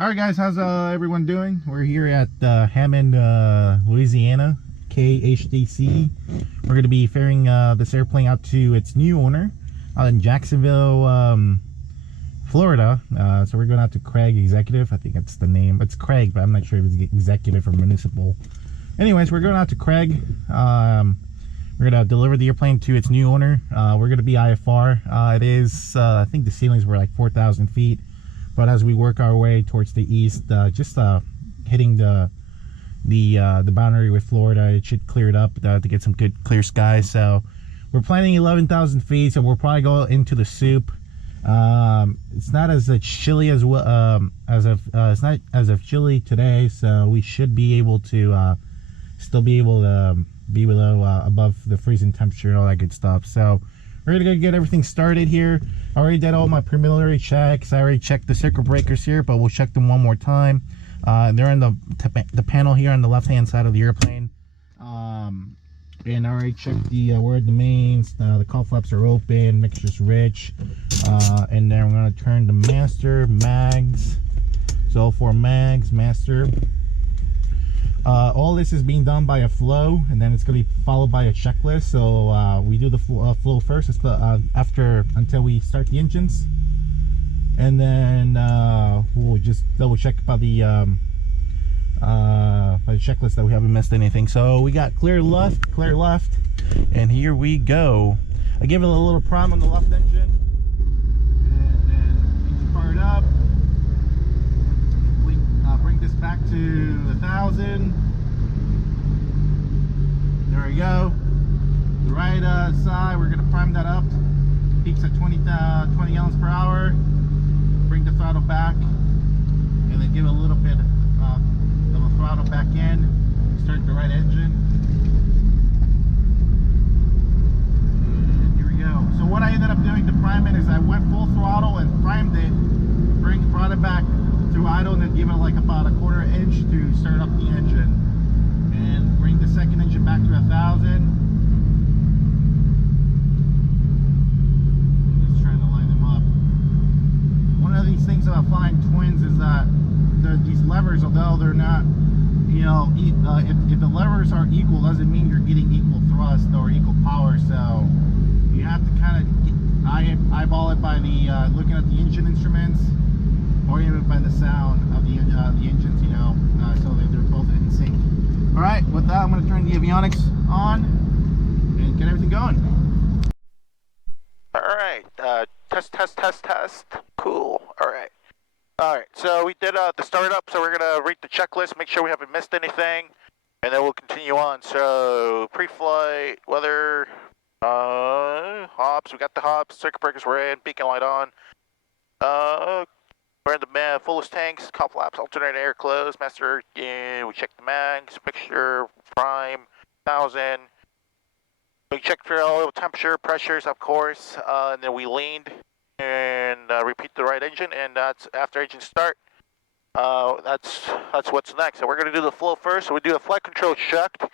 Alright guys, how's everyone doing? We're here at Hammond, Louisiana, HDC. We're going to be ferrying this airplane out to its new owner out in Jacksonville, Florida. So we're going out to Craig Executive. I think that's the name. It's Craig, but I'm not sure if it's executive or municipal. Anyways, we're going out to Craig. We're going to deliver the airplane to its new owner. We're going to be IFR. It is, I think the ceilings were like 4,000 feet. But as we work our way towards the east, just hitting the boundary with Florida, it should clear it up to get some good clear skies. So we're planning 11,000 feet, so we'll probably go into the soup. It's not as chilly as well it's not as of chilly today, so we should be able to still be able to be below above the freezing temperature and all that good stuff. So we're gonna go get everything started here. I already did all my preliminary checks. I already checked the circuit breakers here, but we'll check them one more time. They're in the panel here on the left hand side of the airplane. And I already checked the where the mains, the cowl flaps are open, mixture's rich. And then we're gonna turn the master mags. So for mags, master. All this is being done by a flow, and then it's going to be followed by a checklist. So we do the flow first. It's after until we start the engines, and then we'll just double check by the checklist that we haven't missed anything. So we got clear left, and here we go. I give it a little prime on the left engine, and then engine fired up. Bring this back to 1,000. There we go. The right side, we're going to prime that up. Peaks at 20 gallons per hour. Bring the throttle back, and then give it a little bit of a throttle back in. Start the right engine. And here we go. So what I ended up doing to prime it is I went full throttle and primed it. Brought it back to idle, and then give it like about a quarter inch to start up the engine, and bring the second engine back to 1,000. Just trying to line them up. One of these things about flying twins is that these levers, although they're not, you know, if the levers are equal, doesn't mean you're getting equal thrust or equal power. So you have to kind of eyeball it by the looking at the engine instruments, or even by the sound of the engines, you know, so that they're both in sync. All right, with that, I'm going to turn the avionics on and get everything going. All right, test. Cool. All right. So we did the startup. So we're gonna read the checklist, make sure we haven't missed anything, and then we'll continue on. So pre-flight weather, hops. We got the hops. Circuit breakers were in. Beacon light on. We're in the fullest tanks, cowl flaps, alternator air closed, master, yeah, we checked the mags, mixture, prime, 1,000. We checked for oil temperature, pressures, of course, and then we leaned and repeat the right engine, and that's after engine start. That's what's next. So we're going to do the flow first. So we do a flight control check,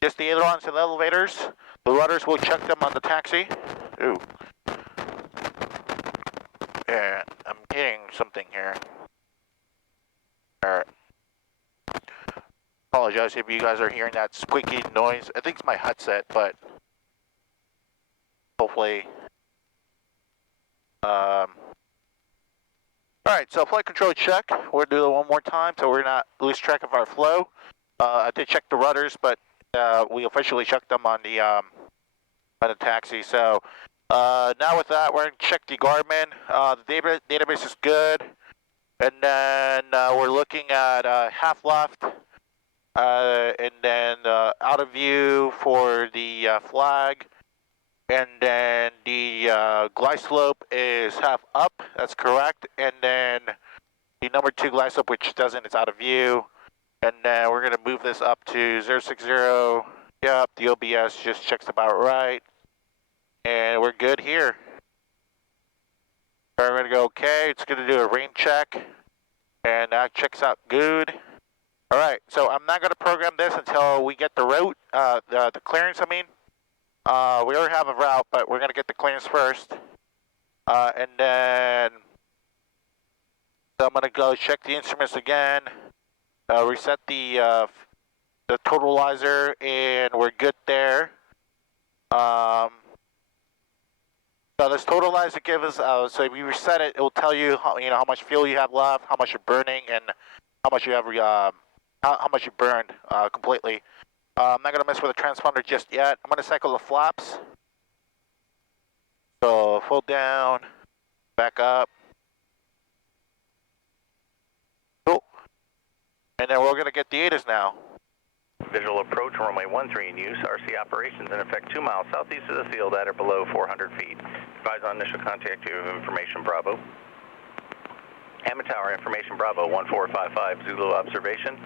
just the ailerons and the elevators. The rudders, we'll check them on the taxi. Ooh. Yeah, I'm getting something here. Alright. Apologize if you guys are hearing that squeaky noise. I think it's my headset, but hopefully. Alright, so flight control check. We'll do it one more time so we're not lose track of our flow. I did check the rudders, but we officially checked them on the taxi. So now with that, we're going to check the Garmin. The database is good. And then we're looking at half left. And then out of view for the flag. And then the glide slope is half up. That's correct. And then the number 2 glide slope, which doesn't, it's out of view. And then we're going to move this up to 060. Yep, the OBS just checks about right. And we're good here. We're going to go okay. It's going to do a rain check. And that checks out good. All right, so I'm not going to program this until we get the route, the clearance, I mean. We already have a route, but we're going to get the clearance first. And then So I'm gonna go check the instruments again, reset the totalizer, and we're good there. So this totalizer gives us, so if you reset it, it will tell you how much fuel you have left, how much you're burning, and how much you have how much you burned completely. I'm not gonna mess with the transponder just yet. I'm gonna cycle the flaps. So full down, back up. Cool. And then we're gonna get the ATIS now. Visual approach, runway 13 in use. RC operations in effect 2 miles southeast of the field at or below 400 feet. Advise on initial contact to information Bravo. Hammond Tower, information Bravo, 1455, Zulu observation.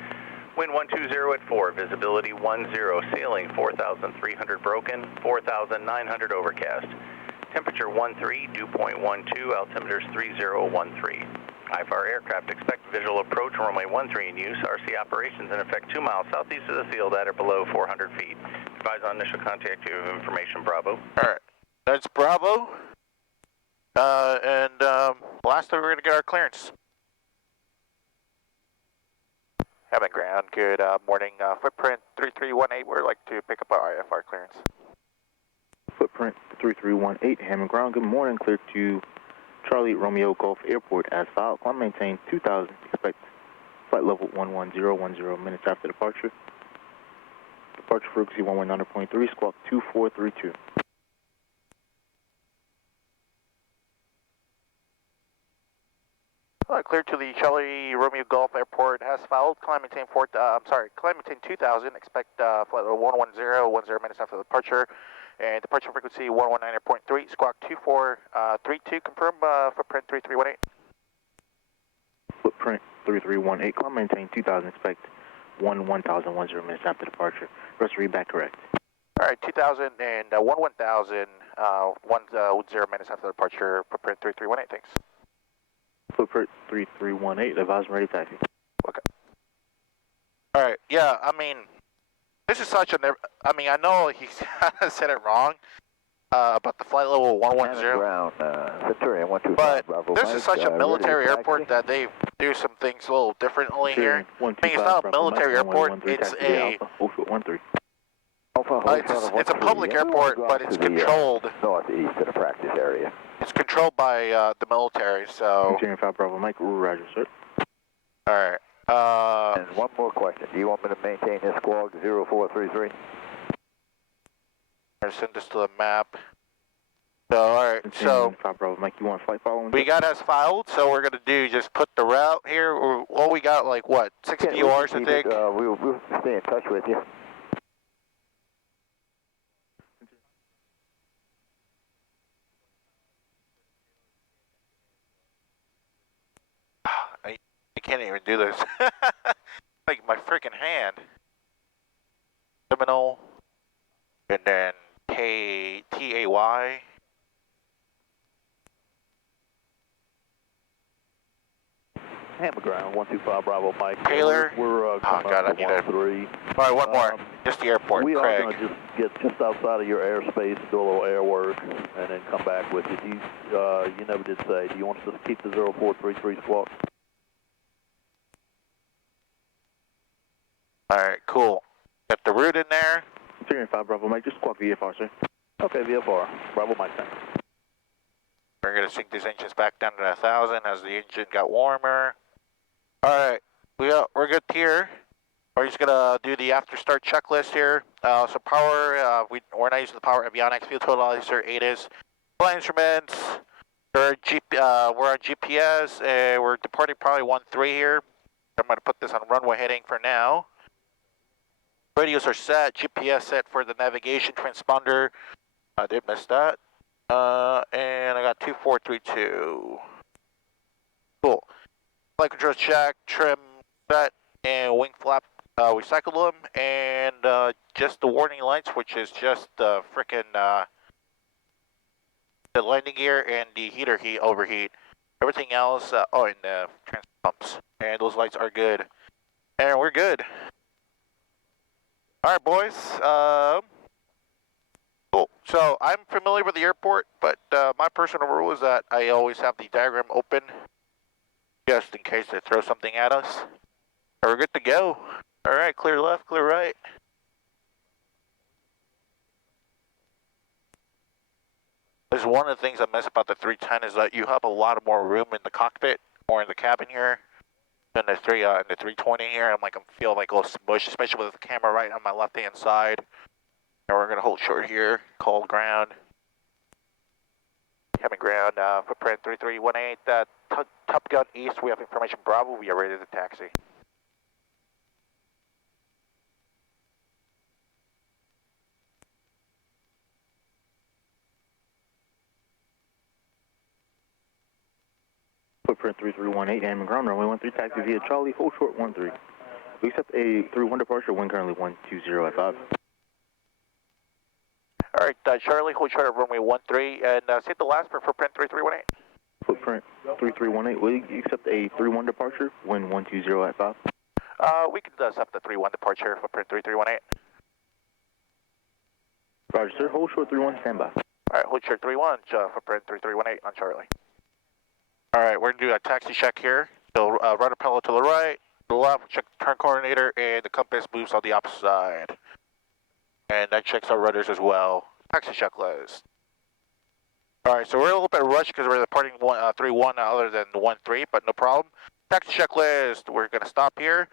Wind 120 at 4, visibility 10, ceiling 4,300 broken, 4,900 overcast. Temperature 13, dew point 12, altimeters 3013. IFR aircraft expect visual approach, runway 13 in use. RC operations in effect 2 miles southeast of the field at or below 400 feet. Advise on initial contact to information Bravo. Alright, that's Bravo. Lastly, we're gonna get our clearance. Hammond ground, good morning. Footprint 3318, we'd like to pick up our IFR clearance. Footprint 3318, Hammond ground, good morning. Clear to Charlie Romeo Golf Airport as filed. Climb maintain 2000. Expect flight level 110 minutes after departure. Departure frequency 119.3, squawk 2432. Clear to the Charlie Romeo Golf Airport has filed. Climb maintain 2000. Expect flight level 110 minutes after departure. And departure frequency 119.3, squawk 2432. Confirm footprint 3318. Footprint 3318, climb maintain 2000. Expect 1010 minutes after departure. Rest read back correct. Alright, 2000 and 1010 minutes after departure. Footprint 3318, thanks. Footprint 3318, advise ready taxi. Okay. Alright, yeah, I mean, this is such a, I know he said it wrong about the flight level 110. Ground, Centurion 125, but Bravo this Mike, is such a military airport that they do some things a little differently here. I mean, it's not a military airport, it's a... It's a public airport, but it's controlled. Northeast of the practice area. It's controlled by the military, so... Centurion 5 Bravo Mike, roger, sir. Alright. And one more question. Do you want me to maintain this squawk 0433? I'm going to send this to the map. So, alright, so... 5 Bravo Mike, you want flight following? We got us filed, so we're going to do just put the route here. Well, we got like, what, 6 DORs, I think? We'll stay in touch with you. I can't even do this. Like my freaking hand. Terminal, and then T-A-Y. Hammond ground 125 Bravo Mike. Taylor. We're Oh God, I need a... 13. Alright, one more. Just the airport, We Craig. are going to just get just outside of your airspace, do a little air work, and then come back with you. You never did say, do you want us to keep the 0433 squawk? Alright, cool. Got the route in there. Centurion 5 Bravo Mike, just squawk VFR, sir. Okay, VFR. Bravo Mike, thanks. We're going to sink these engines back down to 1,000 as the engine got warmer. Alright, we're good here. We're just going to do the after start checklist here. So power, we're not using the power avionics, fuel totalizer, ATIS, flight instruments. We're on GPS, we're departing probably 13 here. I'm going to put this on runway heading for now. Radios are set, GPS set for the navigation transponder. I did miss that. And I got 2432. Cool. Flight controls check, trim set, and wing flap. We cycled them, and just the warning lights, which is just the frickin' the landing gear and the heater overheat. Everything else, and the trans pumps, and those lights are good, and we're good. All right, boys. Cool. So I'm familiar with the airport, but my personal rule is that I always have the diagram open just in case they throw something at us. We're good to go. All right, clear left, clear right. There's one of the things I miss about the 310 is that you have a lot of more room in the cockpit or in the cabin here than the 320 here. I'm feel like a little smush, especially with the camera right on my left hand side. And we're gonna hold short here, call ground. Cabin ground, footprint 3318, Top Gun East, we have information Bravo, we are ready to taxi. Footprint 3318, Hammond ground, runway 13, taxi via Charlie, hold short 13. We accept a 31 departure, wind currently 120 at 5. All right, Charlie, hold short of runway 13, and say the last for footprint 3318. Footprint 3318, will you accept a 31 departure, wind 120 at 5? We can accept the 31 departure, footprint 3318. Roger, sir, hold short 31, standby. All right, hold short 31, footprint 3318 on Charlie. All right, we're gonna do a taxi check here. So rudder pedal to the right, to the left, check the turn coordinator, and the compass moves on the opposite side. And that checks our rudders as well. Taxi checklist. All right, so we're a little bit rushed because we're departing 3-1 other than the 1-3, but no problem. Taxi checklist, we're gonna stop here.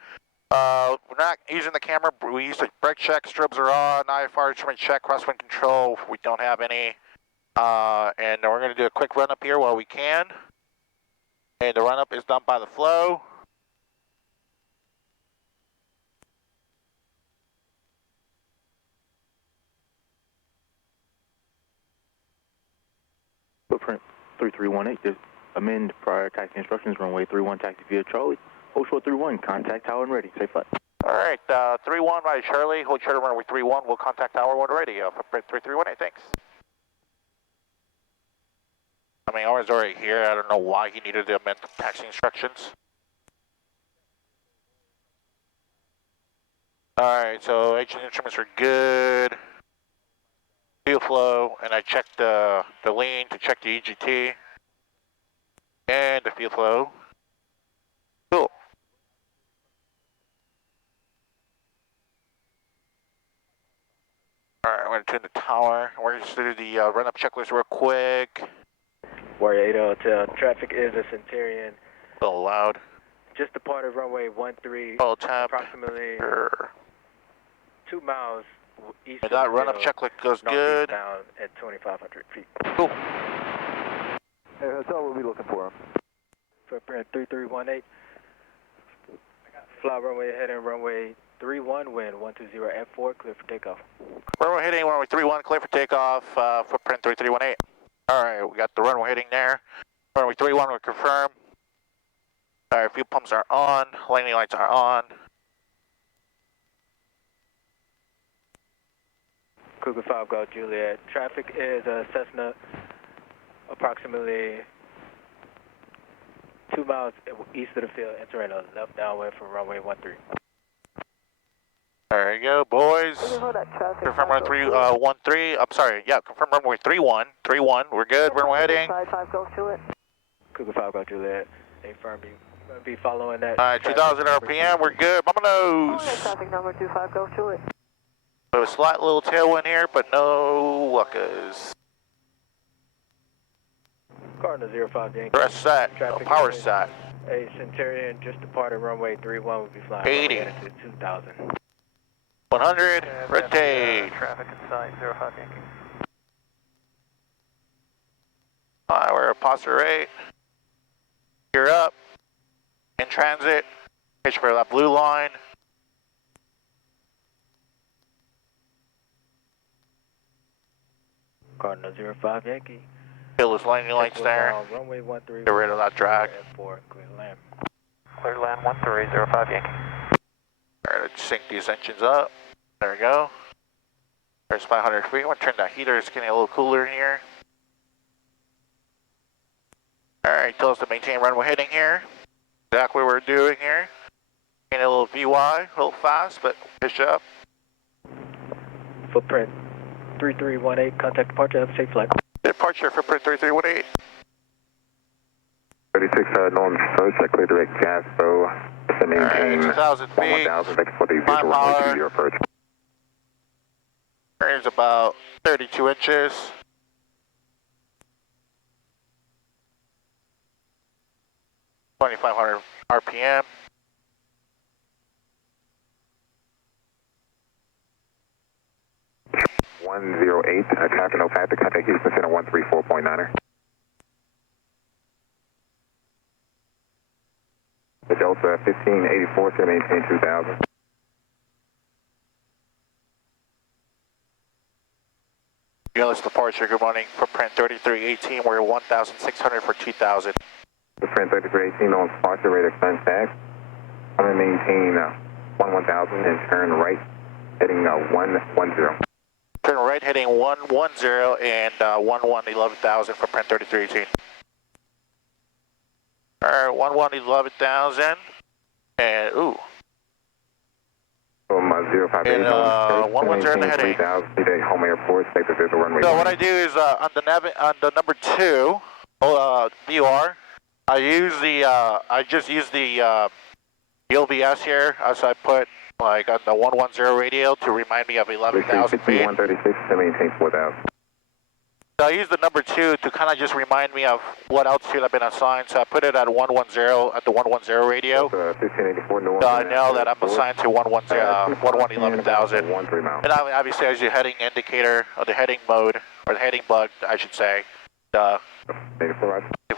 We're not using the camera, we use the brake check, strobes are on, IFR instrument check, crosswind control, we don't have any. And we're gonna do a quick run up here while we can. And the run up is done by the flow. Footprint 3318, just amend prior taxi instructions, runway 31, taxi via Charlie, hold short 31, contact tower and ready, safe flight. All right, 3-1 by Charlie, hold short of runway 31, we'll contact tower 1 ready, footprint 3318, thanks. I mean, I was already here, I don't know why he needed to amend the taxi instructions. All right, so engine instruments are good. Fuel flow, and I checked the lean to check the EGT. And the fuel flow. Cool. Alright, I'm going to turn the tower. We're going to do the run-up checklist real quick. Warrior 8 Hotel, traffic is a Centurion. A little loud. Just departed runway 13, All tap. approximately 2 miles east And of that the run-up field, checklist goes good. northeastbound at 2,500 feet. Cool. Hey, hotel, we'll be looking for him. Footprint 3318. Fly runway ahead and runway 31, wind 120 at 4, clear for takeoff. Runway heading, runway 31, clear for takeoff, footprint 3318. Alright, we got the runway heading there. Runway 31, we confirm. Alright, fuel pumps are on, landing lights are on. Cougar 5 Golf Juliet. Traffic is a Cessna, approximately 2 miles east of the field, entering a left downwind from runway 13. There you go, boys. Confirm runway 13. I'm sorry, yeah, confirm runway 31. 31, we're good, runway heading. Cougar 5 Golf Juliet. A firm be following that. Alright, 2,000 RPM, we're good. Mama nose. Traffic number 25 Golf Juliet. We have a slight little tailwind here, but no wuckas. Cardinal 05 Yankee. Press set, power is set. A Centurion just departed runway 31 will be flying 80. runway to 2,000. 100, rotate. Traffic inside 05 Yankee. Alright, we're at posture rate. Gear up. In transit. Pitch for that blue line. Cardinal 05 Yankee. Kill those landing lights there. Runway 13. Get rid of that drag. F4, clear land. Clear land 1305 Yankee. Alright, let's sync these engines up. There we go. There's 500 feet. I'm going to turn that heater. It's getting a little cooler in here. Alright, tell us to maintain runway heading here. Exactly what we're doing here. Getting a little VY, a little fast, but push up. Footprint 3318, contact departure, have a safe flight. Departure footprint 3318. 36 norms approach, clear direct Jaspo, to maintain 2,000 feet, 1,000, thanks for the climb visual power. to your approach. Here's about 32 inches. $2,500 RPM. $108, traffic no path to contact Houston Center 134.9er. The Delta 1584 to maintain 2,000. Units departure, good morning. Footprint 3318, we're 1,600 for 2,000. Footprint 3318 on departure, radar contact. I'm going to maintain 1,000 and turn right, heading 110. Turn right heading 110 and 11,000 for print 3318. Alright, 11,000 and ooh. From 058 and 110 the heading. 3,000 home airport, take the visual runway. So what I do is on the number 2 VOR, I just use the LVS here, as I put like on the 110 radio to remind me of 11,000 feet. 136 to maintain 4,000. So I use the number 2 to kind of just remind me of what altitude I've been assigned. So I put it at 110 at the 110 radio. 1584 north. So I know that I'm assigned to 11,000. And obviously, as your heading indicator or the heading mode or the heading bug, I should say, to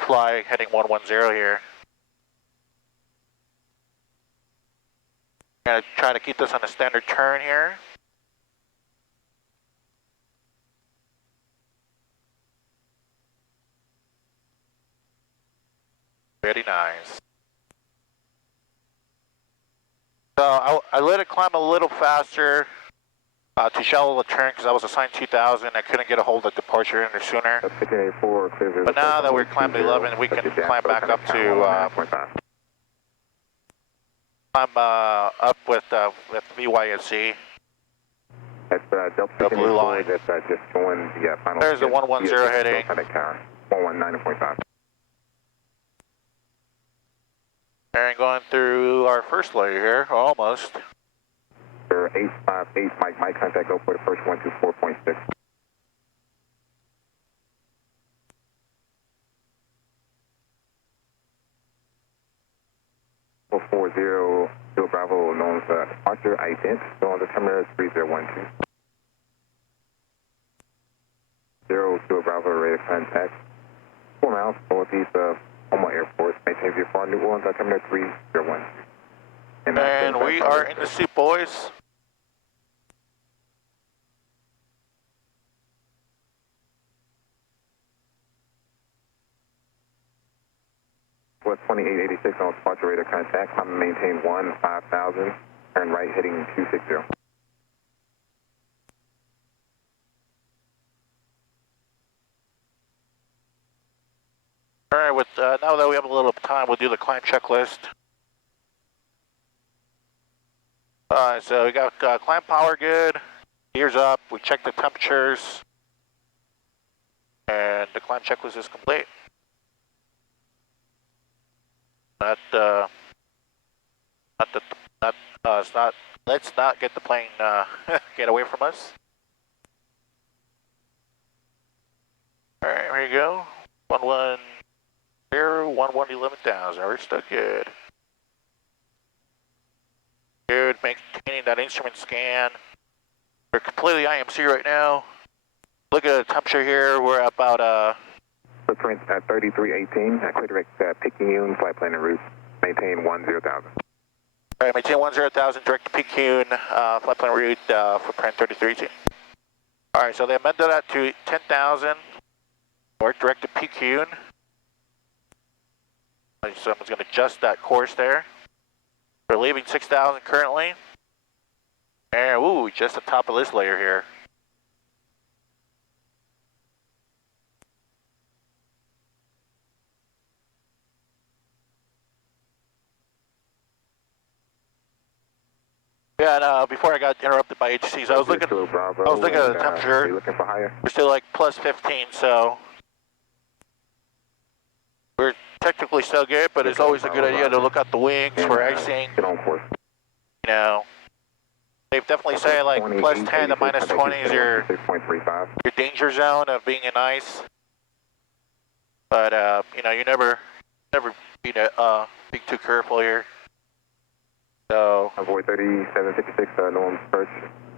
fly heading 110 here. Gonna try to keep this on a standard turn here. Very nice. So I let it climb a little faster to shallow the turn because I was assigned 2,000. I couldn't get a hold of departure any sooner. But now that we're climbed 11, we can climb back up to climb up with VYFC. That's the blue line. That's just going the final. There's the 110 heading. 119.5. And going through our first layer here, almost. 858, Mike, contact, go for the first 124.6. Zero Bravo, known as departure, ident, so on the terminal is 3012. 02 Bravo, radar contact. 4 miles northeast of Omaha Airport, maintain VFR New Orleans, terminal 3012. And we are in the seat, boys. West 2886 on departure radar contact. I'm maintain 15,000. Turn right heading 260. All right, with now that we have a little time, we'll do the climb checklist. So we got climb power good, gears up, we checked the temperatures, and the climb checklist is complete. Let's not get the plane get away from us. All right, here you go. 110, 11,000. We're still good. Good, maintaining that instrument scan. We're completely IMC right now. Look at the temperature here. We're about Footprint at 3318. Clear direct Picayune flight plan en route. Maintain 10,000. All right, maintain 10,000 direct to Picayune flight plan route. Footprint 3318. All right, so they amended that to 10,000. Or direct to Picayune. Someone's going to adjust that course there. We're leaving 6,000 currently. And ooh, just the top of this layer here. Yeah, and before I got interrupted by HDCs, I was looking at the temperature. Looking for higher? We're still like plus 15, so technically still good, but it's always a good idea to look at the wings for icing. Get on course. You know, they've definitely say like plus 10 to minus 20 is your danger zone of being in ice. But you know, you never be too careful here. So avoid 3756 norm first.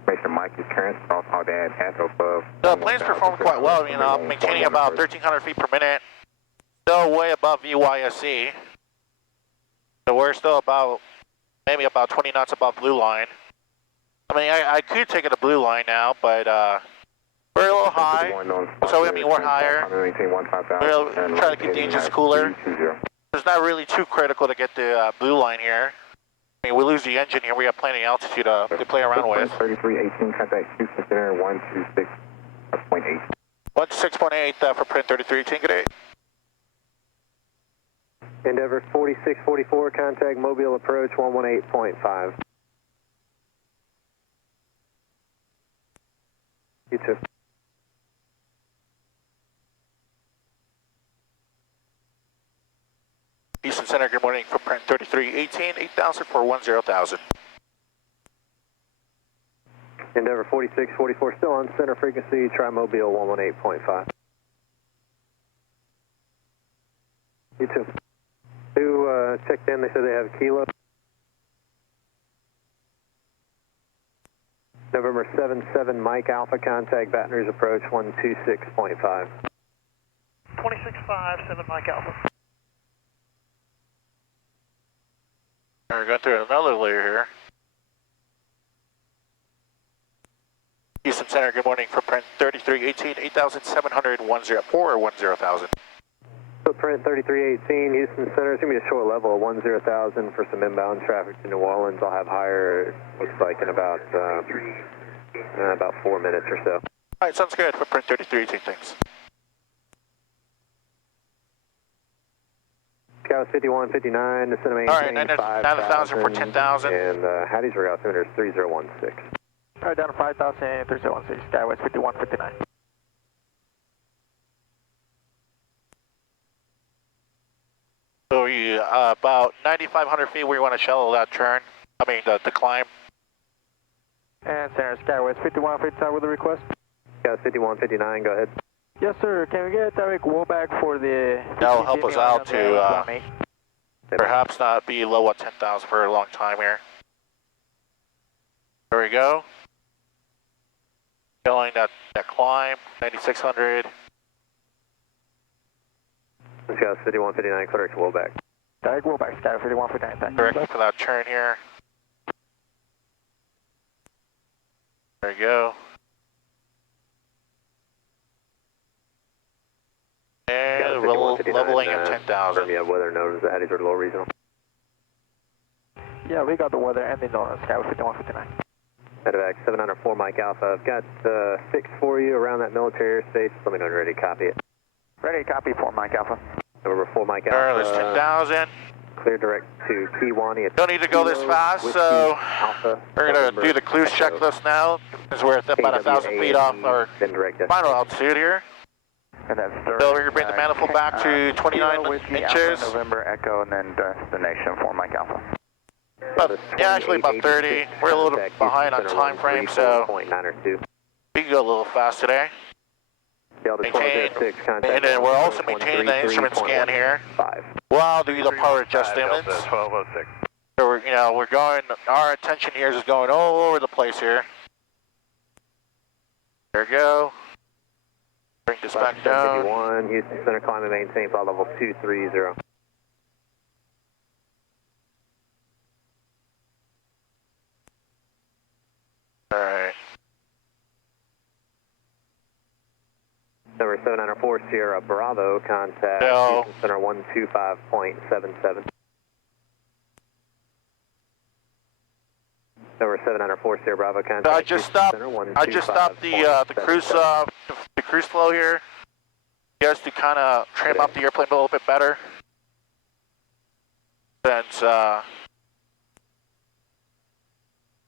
Make sure Mike is current. Off all that half above. the plane's performing quite well. You know, maintaining about 1,300 feet per minute. Still way above VYSC. So we're still about, maybe about 20 knots above blue line. I mean, I could take it to blue line now, but we're a little high. So I mean, we're higher. We'll try to keep the engines cooler. It's not really too critical to get the blue line here. I mean, we lose the engine here. We have plenty of altitude to play around with. 3318, contact Houston Center 126.8. 126.8 for print 3318, good day. Endeavor 4644, contact Mobile approach 118.5. You too. Houston Center, good morning, footprint 3318, 8,000 for 10,000. Endeavor 4644, still on center frequency, try Mobile 118.5. You too. Who checked in, they said they have a kilo. November 77, Mike Alpha, contact Baton Rouge approach 126.5. 26.5, 7 Mike Alpha. We're going through another layer here. Houston Center, good morning, footprint 3318, 8,700, 104 or 10,000. Footprint 3318, Houston Center. It's going to be a short level of 10,000 for some inbound traffic to New Orleans. I'll have higher, looks like, in about 4 minutes or so. All right, sounds good. Footprint 3318, thanks. Scout 5159, the center maintain all right, 9,000 for 10,000. And Hattie's route altimeter is 3016. All right, down to 5,000, 3016, Skywest 5159. So you about 9,500 feet where you want to shallow that turn, I mean the climb. And center Skywest 5159 with the request. Scout 5159, go ahead. Yes, sir. Can we get a direct rollback for the... That'll help us out to perhaps not be low at 10,000 for a long time here. There we go. Killing that climb, 9,600. Scout 5159, correct rollback. Direct rollback, Sky 5159, thank you. Correct for that turn here. There you go. And leveling at 10,000. Yeah, weather notice that Hattie's are low regional. Yeah, we got the weather ending on Sky 5159. Medevac 704 Mike Alpha. I've got 6 for you around that military airspace. Let me know when you're ready to copy it. Ready, copy 4 Mike Alpha. Number 4 Mike Alpha. Alright, that's 10,000. Clear direct to Kiwani. Don't need to go this fast, so we're going to do the cruise checklist now, because we're at about 1,000 feet off our final altitude here. So we're going to bring the manifold back to 29 inches. November Echo and then destination for Mike Alpha. Yeah, actually about 30. We're a little bit behind on time frame, so we can go a little fast today. Maintain, and then we're also maintaining the instrument scan here. While do the power adjustments. 1206. So we're going. Our attention here is going all over the place here. There we go. Bring this back down. 51, Houston Center, climb and maintain flight level 230. All right. Number 794 Sierra Bravo, contact No. Houston Center 125.77. Number 794 Sierra Bravo, contact I just stopped. I just stopped the cruise flow here, just to kind of trim up the airplane a little bit better, since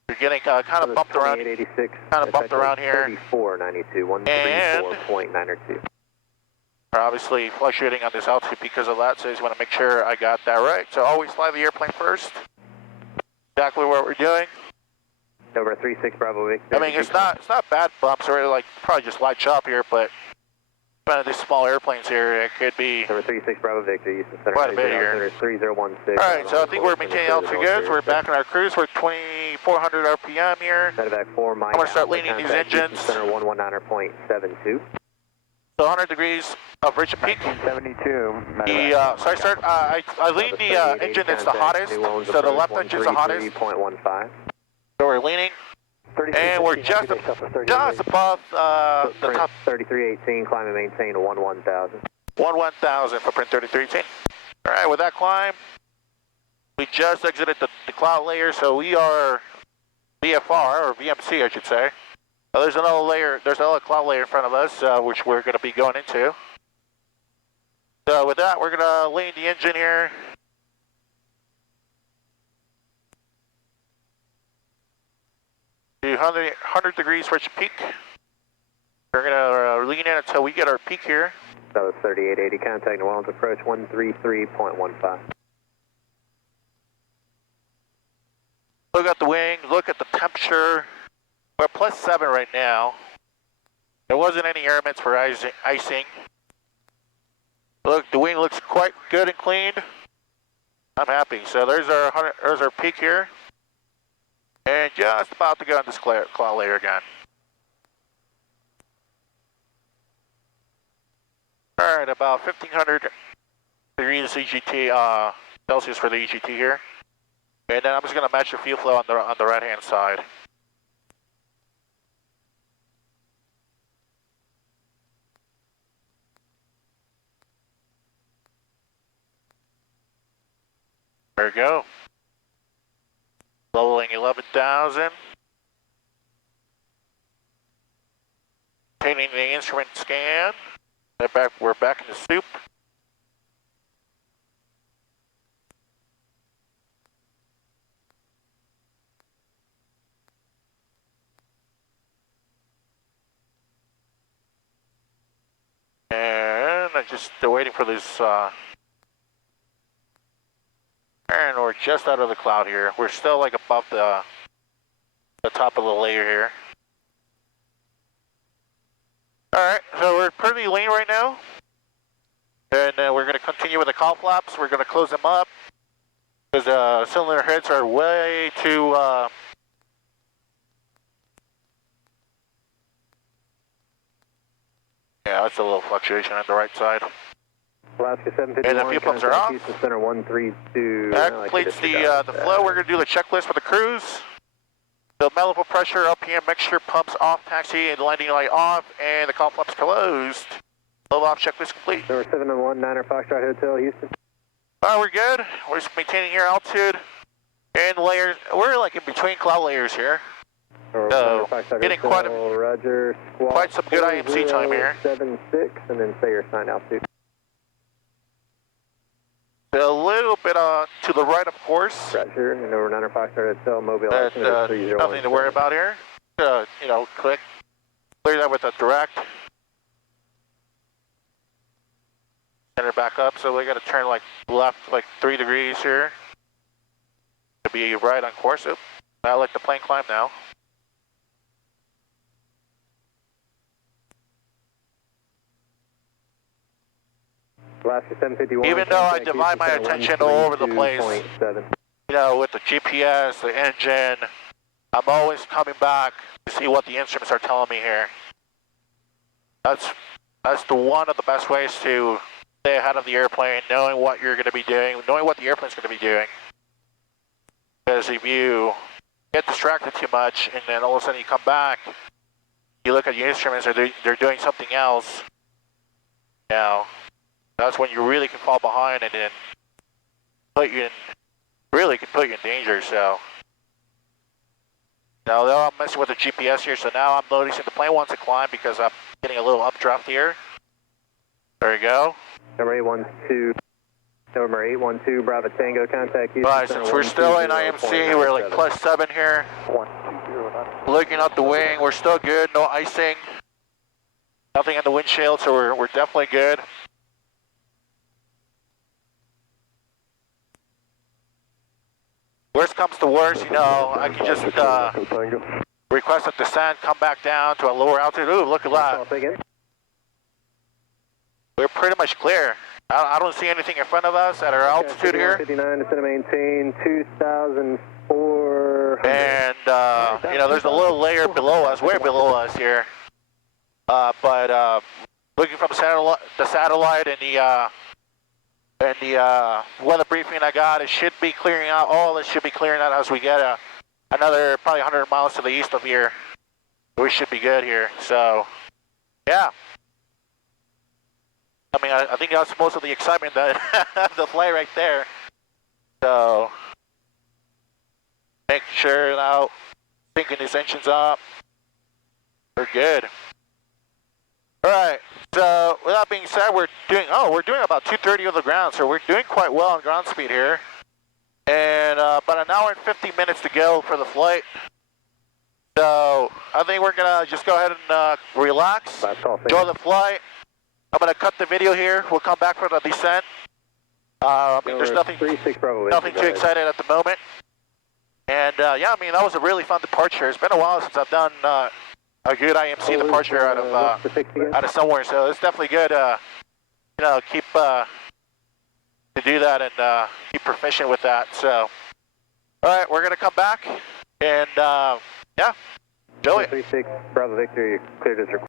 you're getting kind of bumped around. Kind of bumped around here. 3492, 134.92. We're obviously fluctuating on this altitude because of that, so I just want to make sure I got that right. So always fly the airplane first. Exactly what we're doing. Over 36 Bravo Victor. I mean, it's not bad bumps, or like probably just light chop here, but one of these small airplanes here, it could be Over 36 Bravo Victor, Houston Center. quite a bit here. 3016. Alright, so I think we're maintaining altitude good. We're back in our cruise. We're 2,400 RPM here. Medevac 4, Mike. I'm going to start leaning these engines. Houston Center 119.72. So 100 degrees of Richard Peak. 72. So I lean the engine that's the hottest. So the left engine's the hottest. 3.15. So we're leaning. And we're just above the top. 3318, climb and maintain 11,000. 11,000 for print 3318. Alright, with that climb, we just exited the cloud layer, so we are VFR, or VMC I should say. There's another layer, there's another cloud layer in front of us, which we're going to be going into. So with that, we're going to lean the engine here. To 100 degrees Richard Peak. We're going to lean in until we get our peak here. That was 3880, contact New Orleans approach 133.15. Look at the wing, look at the temperature. We're at +7 right now. There wasn't any air vents for icing. Look, the wing looks quite good and clean. I'm happy. So there's our peak here. And just about to go on this cloud layer again. Alright, about 1,500 degrees EGT, Celsius for the EGT here. And then I'm just going to match the fuel flow on the right hand side. There we go. Leveling 11,000. Obtaining the instrument scan. We're back in the soup. And I'm just still waiting for this. And we're just out of the cloud here. We're still like above the top of the layer here. Alright, so we're pretty lean right now. And we're going to continue with the cowl flaps. We're going to close them up. Because the cylinder heads are way too... yeah, that's a little fluctuation on the right side. Alaska 751, and the fuel pumps are off. Houston Center 132. That completes the flow. We're going to do the checklist for the cruise. The manifold pressure, RPM mixture, pumps off, taxi and landing light off, and the cowl flaps closed. Level off checklist complete. Number 701, Niner Foxtrot Hotel, Houston. We're good. We're just maintaining here altitude and layers. We're like in between cloud layers here. So getting quite some good IMC time here. 76, and then say your sign altitude. A little bit to the right, of course. Roger, and over 9 Foxtrot Hotel, Mobile. Nothing to worry about here. You know, clear that with a direct. Center back up, so we got to turn like left like 3 degrees here to be right on course. I let the plane climb now. Alaska 751. Even though I divide my attention all over the place, you know, with the GPS, the engine, I'm always coming back to see what the instruments are telling me here. That's the one of the best ways to stay ahead of the airplane, knowing what you're going to be doing, knowing what the airplane's going to be doing. Because if you get distracted too much and then all of a sudden you come back, you look at your instruments, they're doing something else. You know, that's when you really can fall behind and then really can put you in danger. So now I'm messing with the GPS here, so now I'm noticing the plane wants to climb because I'm getting a little updraft here. There we go. Number 812, November 812, Bravo Tango, contact you. Right, since we're still in IMC, we're like +7 here. Looking out the wing, we're still good, no icing. Nothing on the windshield, so we're definitely good. worst comes to worst, you know, I can just request a descent, come back down to a lower altitude. Ooh, look at that. We're pretty much clear. I don't see anything in front of us at our altitude here. 59, descend to maintain 2,400. And, you know, there's a little layer below us, way below us here. But looking from the satellite and the weather briefing I got, it should be clearing out. All this should be clearing out as we get another probably 100 miles to the east of here. We should be good here. So, yeah. I mean, I think that's most of the excitement that the flight right there. So, making sure now, syncing these engines up. We're good. All right. So, with that being said, we're doing about 230 on the ground. So we're doing quite well on ground speed here. And about an hour and 50 minutes to go for the flight. So I think we're gonna just go ahead and relax, enjoy the flight. I'm gonna cut the video here. We'll come back for the descent. I mean, there's nothing too excited at the moment. And yeah, I mean, that was a really fun departure. It's been a while since I've done a good IMC departure out of somewhere. So it's definitely good. You know, keep to do that and be proficient with that. So, all right, we're gonna come back and yeah, enjoy it. 36 Bravo Victor, you're cleared as required.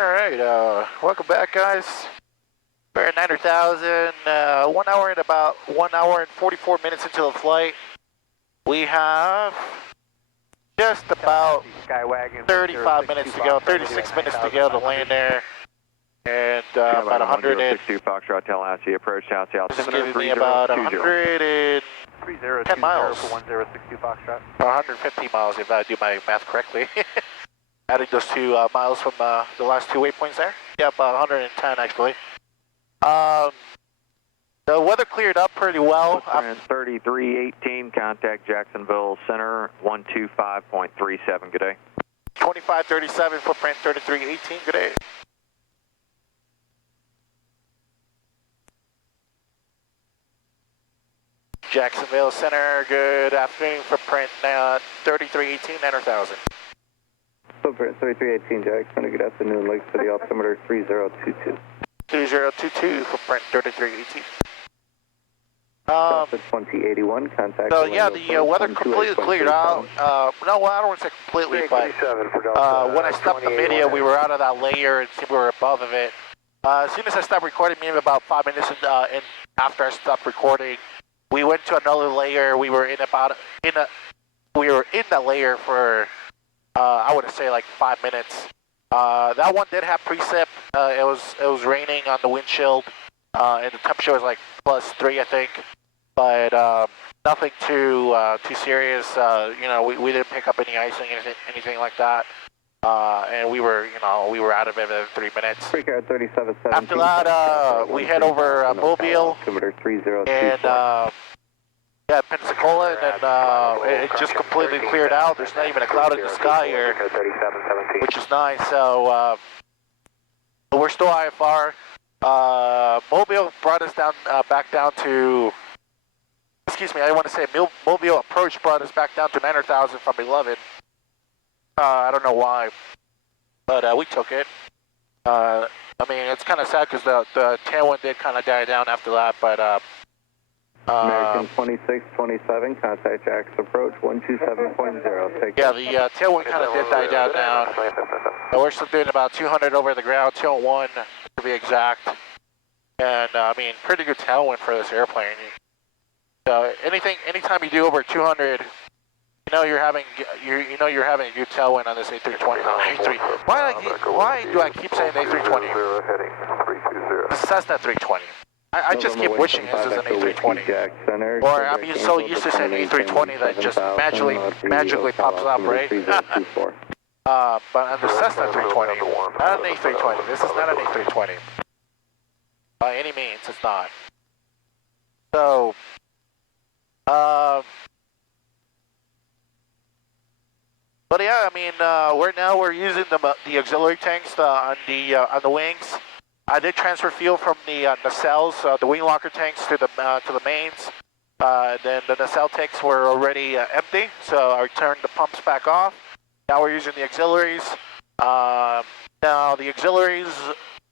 All right, welcome back, guys. We're at 900,000. 1 hour and about 1 hour and 44 minutes into the flight. We have just about 35 minutes to go, 36 minutes to go to land there. And about 100 and... 62 Foxtrot Tallahassee, approach South This is giving me about 110 miles. 150 miles if I do my math correctly. Adding those 2 miles from the last 2 waypoints there. Yeah, about 110 actually. The weather cleared up pretty well. 3318, contact Jacksonville Center, 125.37, good day. 2537, footprint 3318, good day. Jacksonville Center, good afternoon, footprint 3318, 900,000. Footprint 3318, Jackson, good afternoon, Lake City, altimeter 3022. 3022, footprint 3318. 2081, contact. So yeah, the weather completely cleared out. No, well, I don't want to say completely, but when I stopped the video, we were out of that layer and we were above of it. As soon as I stopped recording, maybe about 5 minutes after I stopped recording, we went to another layer. We were in that layer for I would say like 5 minutes. That one did have precip. It was raining on the windshield, and the temperature was like +3, I think. But nothing too serious. You know, we didn't pick up any icing, anything like that. And we were out of it in 3 minutes. After that, we head over Mobile and yeah, Pensacola, and then it just completely cleared out. There's not even a cloud in the sky here, which is nice. So we're still IFR. Mobile brought us down, back down to. Excuse me, I want to say Mobile approach brought us back down to 900,000 from 11. I don't know why, but we took it. I mean, it's kind of sad because the tailwind did kind of die down after that, but American 2627, contact Jax approach 127.0. Yeah, the tailwind kind of did die down now. So we're still doing about 200 over the ground, 201 to be exact. And I mean, pretty good tailwind for this airplane. So anytime you do over 200, you know you're having a good tailwind on this A320. Why do I keep saying A320? This is Cessna 320. I just keep wishing this is an A320. Or I'm so used to saying A320 that just magically pops up, right? But on the Cessna 320, not an A320. This is not an A320. By any means, it's not. So, but yeah, I mean, we're using the auxiliary tanks on the wings. I did transfer fuel from the nacelles, the wing locker tanks to the mains. Then the nacelle tanks were already empty, so I turned the pumps back off. Now we're using the auxiliaries. Now the auxiliaries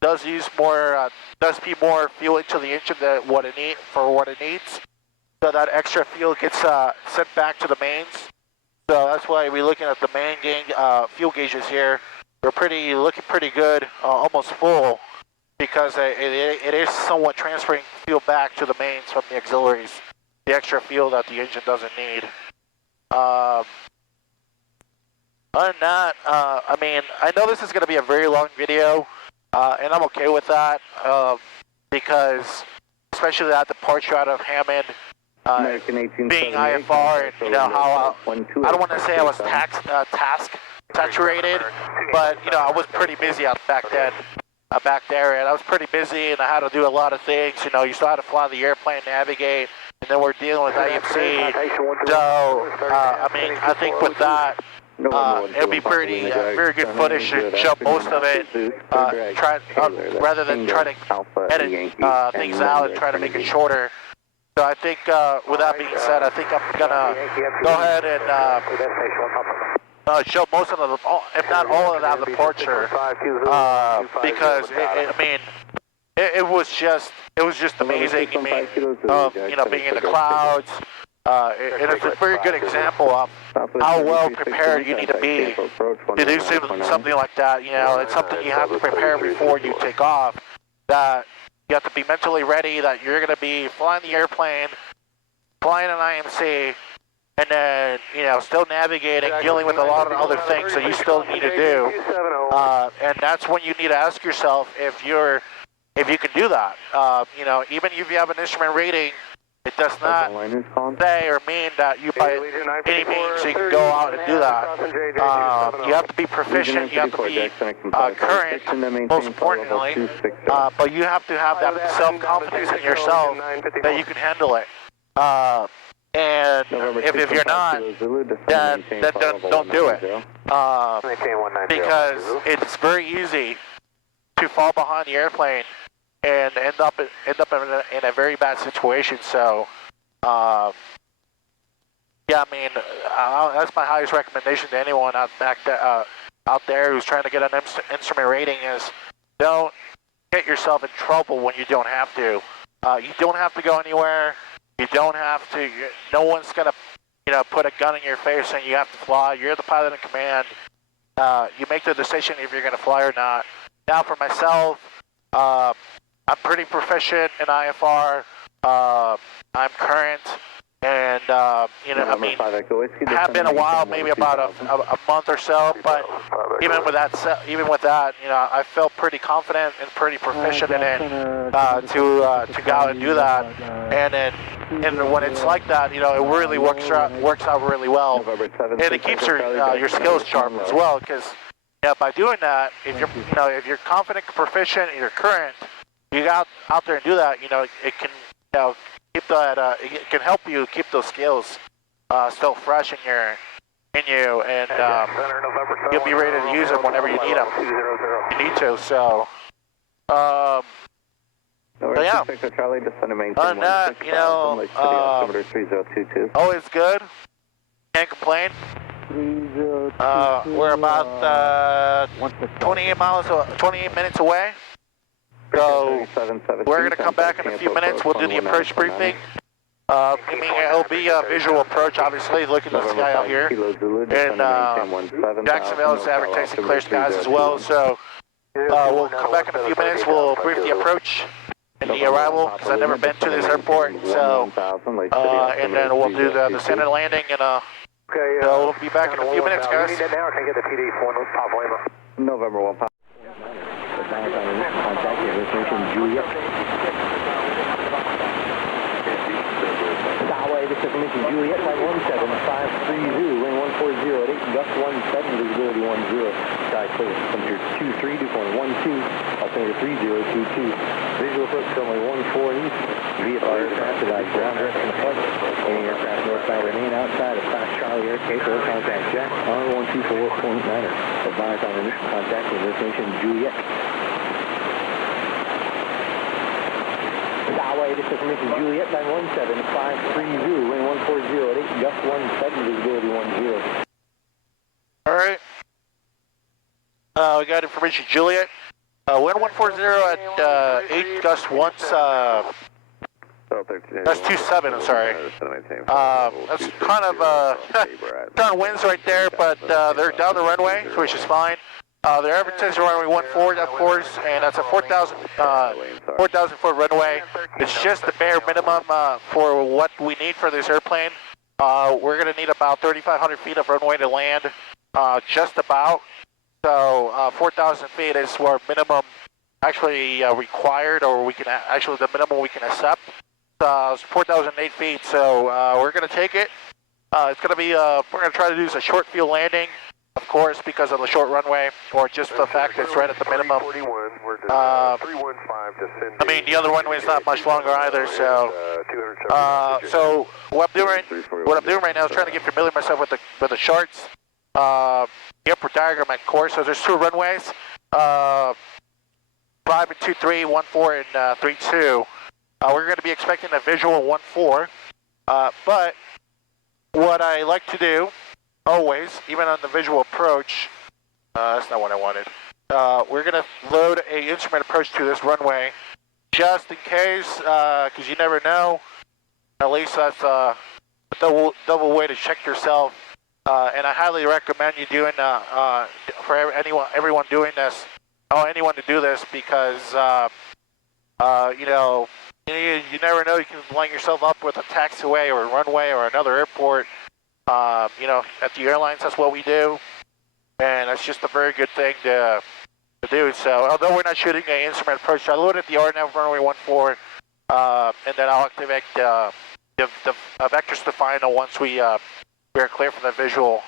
does use more, does be more fuel into the engine than what it needs. So that extra fuel gets sent back to the mains. So that's why we're looking at the main fuel gauges here. They're looking pretty good, almost full, because it is somewhat transferring fuel back to the mains from the auxiliaries. The extra fuel that the engine doesn't need. Other than that, I mean, I know this is going to be a very long video, and I'm okay with that, because especially that departure out of Hammond, being IFR, and you know how I don't want to say I was task saturated, but you know I was pretty busy back then. Back there, and I was pretty busy, and I had to do a lot of things. You know, you still had to fly the airplane, navigate, and then we're dealing with IMC. So, I mean, I think with that, it'll be pretty very good footage to show most of it. Rather than try to edit things out and try to make it shorter. So I think, with that being said, I think I'm gonna go ahead and show most of the, if not all of that departure, because I mean, it was just amazing. I mean, you know, being in the clouds, and it's a very good example of how well prepared you need to be to do something like that. You know, it's something you have to prepare before you take off. That you have to be mentally ready that you're going to be flying the airplane, flying an IMC. And then, you know, still navigating, dealing with a lot of other things that you still need to do. And that's when you need to ask yourself if you can do that. You know, even if you have an instrument rating, it does not say or mean that you by any means you can go out and do that. You have to be proficient, you have to be current, most importantly, but you have to have that self-confidence in yourself that you can handle it. And if you're not, then don't do it. Because it's very easy to fall behind the airplane and end up in a very bad situation. So, yeah, I mean, that's my highest recommendation to anyone out there who's trying to get an instrument rating is don't get yourself in trouble when you don't have to. You don't have to go anywhere. You don't have to, no one's going to, you know, put a gun in your face and you have to fly. You're the pilot in command. You make the decision if you're going to fly or not. Now for myself, I'm pretty proficient in IFR. I'm current. And, you know, I mean, it have been a while, maybe about a month or so, but even with that, you know, I felt pretty confident and pretty proficient in it to go out and do that. And when it's like that, you know, it really works out really well, and it keeps your skills sharp as well. Because yeah, by doing that, if you're confident, proficient, and you're current, you go out there and do that. You know, it can, you know, keep that. It can help you keep those skills still fresh in you, and you'll be ready to use them whenever you need them. You need to. So. So yeah, other than that, you know, always good, can't complain. We're about 28 minutes away, so we're going to come back in a few minutes. We'll do the approach briefing. I mean, it'll be a visual approach, obviously, looking at the sky out here. And Jacksonville is advertising clear skies as well, so we'll come back in a few minutes. We'll brief the approach and the arrival, because I've never been to this airport, so, and then we'll do the standard landing, and so we'll be back in a few minutes, guys. November 1. Juliet, flight 17530, wind 140 at 8, gust 17, visibility 10, sky clear, temperature 23, dew point 12, altimeter 3022, visual approach runway 14 east, VFR aircraft advise ground direct in the flight, any aircraft northbound remain outside of Fox Charlie Air Cape or contact Jack R124.9er, advise on initial contact with destination Juliet. Hawaii, this is information Juliet 917, 530, wind 140 at 8, gust 17, visibility 10. Alright. We got information Juliet. Wind 140 at 8, gust 1, that's 27, I'm sorry. That's kind of, kind of winds right there, but they're down the runway, which is fine. Their average is runway 14, of course, and that's a 4,000 foot runway. It's just the bare minimum for what we need for this airplane. We're going to need about 3,500 feet of runway to land, just about. So 4,000 feet is our minimum actually required, or we can actually the minimum we can accept. It's 4,008 feet, so we're going to take it. It's going to be, we're going to try to do a short field landing, of course, because of the short runway, or just the fact that it's right at the minimum. I mean, the other runway is not much longer either, so. So what I'm doing right now is trying to get familiar myself with the charts, the airport diagram, of course. So there's two runways, 5 and 23, 14 and 32. We're going to be expecting a visual 14, but what I like to do, always, even on the visual approach, that's not what I wanted. We're going to load a instrument approach to this runway, just in case, because you never know. At least that's a double way to check yourself, and I highly recommend you doing for everyone doing this, or anyone to do this, because you know. You never know, you can line yourself up with a taxiway or a runway or another airport. You know, at the airlines, that's what we do. And that's just a very good thing to do. So, although we're not shooting an instrument approach, I loaded the RNAV runway 14, and then I'll activate the vectors to final once we are clear for the visual,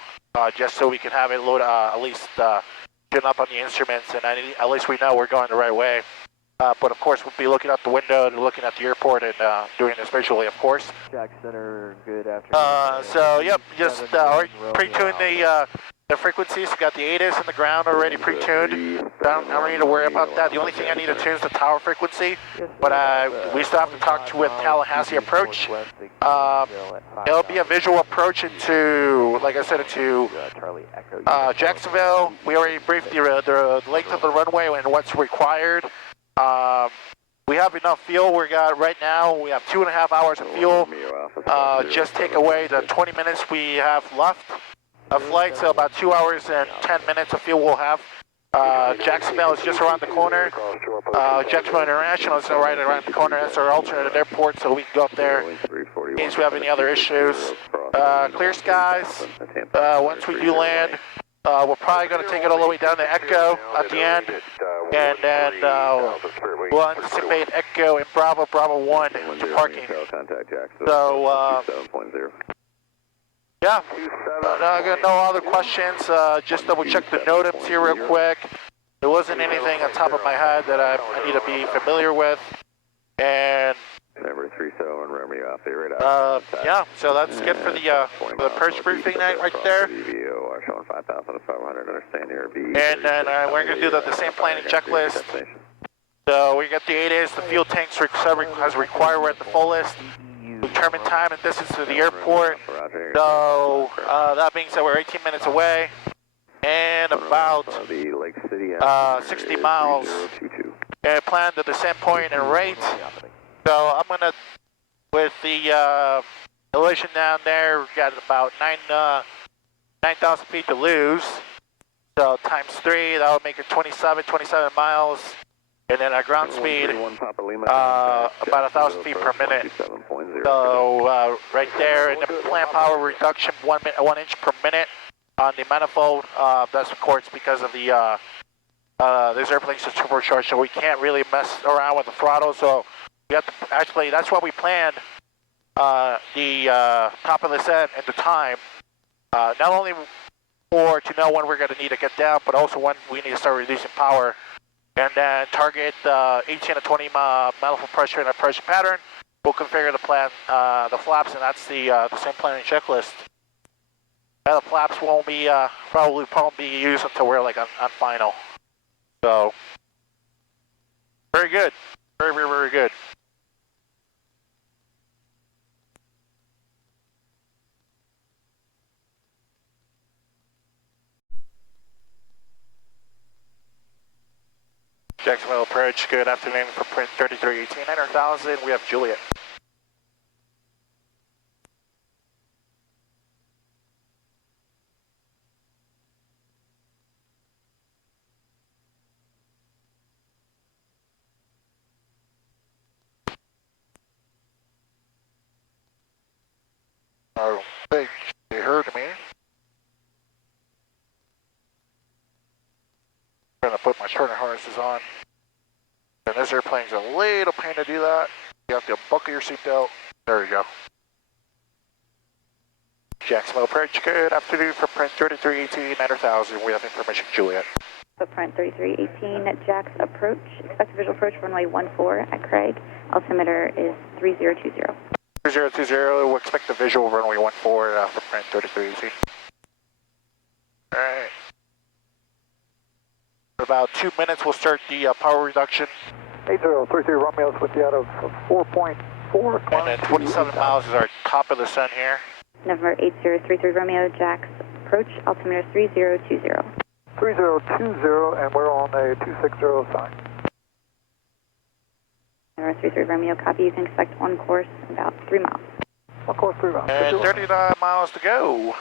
just so we can have it load, at least tune up on the instruments, and at least we know we're going the right way. But of course, we'll be looking out the window and looking at the airport and doing this visually, of course. Jack Center, good afternoon. So, yep, just pre-tuned the frequencies. We got the ATIS in the ground already pre-tuned. I don't need to worry about that. The only thing I need to tune is the tower frequency. But we still have to talk with Tallahassee approach. It'll be a visual approach into, like I said, into Jacksonville. We already briefed the length of the runway and what's required. We have enough fuel. We got right now. We have 2.5 hours of fuel. Just take away the 20 minutes we have left of flight, so about 2 hours and 10 minutes of fuel we'll have. Jacksonville is just around the corner. Jacksonville International is right around the corner. That's our alternate airport, so we can go up there in case we have any other issues. Clear skies. Once we do land, we're probably going to take it all the way down to Echo at the end, and then we'll anticipate Echo and Bravo 1 to parking. So, yeah, no other questions. Just double check the NOTAMs here real quick. There wasn't anything on top of my head that I need to be familiar with, and yeah, so that's good for the purge briefing night right there. And then we're going to do the same planning checklist. So we got the ATIS, the fuel tanks as required, we're at the fullest. Determine time and distance to the airport. So that being said, we're 18 minutes away and about 60 miles. And plan the descent point and rate. So I'm gonna, with the elevation down there, we've got about 9,000 feet to lose. So times 3, that would make it 27 miles. And then our ground speed, about 1,000 feet per minute. So right there, and the plant power reduction, 1 inch per minute on the manifold. That's of course because of the this airplane's just turbocharged, so we can't really mess around with the throttle. So we have to actually, that's what we planned. The top of the set and the time, not only to know when we're going to need to get down, but also when we need to start reducing power. And then target 18 to 20 manifold pressure and a pressure pattern. We'll configure the plan, the flaps, and that's the same planning checklist. And the flaps won't be probably be used until we're like on final. So very good, very good. Jacksonville approach, good afternoon for print 3318, 900,000, we have Juliet. I think they heard me. I'm going to put my starting harnesses on. And this airplane's a little pain to do that. You have to buckle your seatbelt. There you go. Jacksonville approach, good afternoon for print 3318, 900,000, we have information, Juliet. Footprint 3318, Jax approach, expected visual approach runway 14 at Craig. Altimeter is 3020. 3020, we'll expect the visual runway 14 for print 3318. Alright. In about 2 minutes we'll start the power reduction. 8033 Romeo's with you out of 4.4. And then 27 miles is our top of the sun here. November 8033 Romeo, Jax approach, altimeter 3020. 3020, and we're on a 260 sign. November 33 Romeo, copy. You can expect on course about 3 miles. On course 3 miles. And 39 miles to go.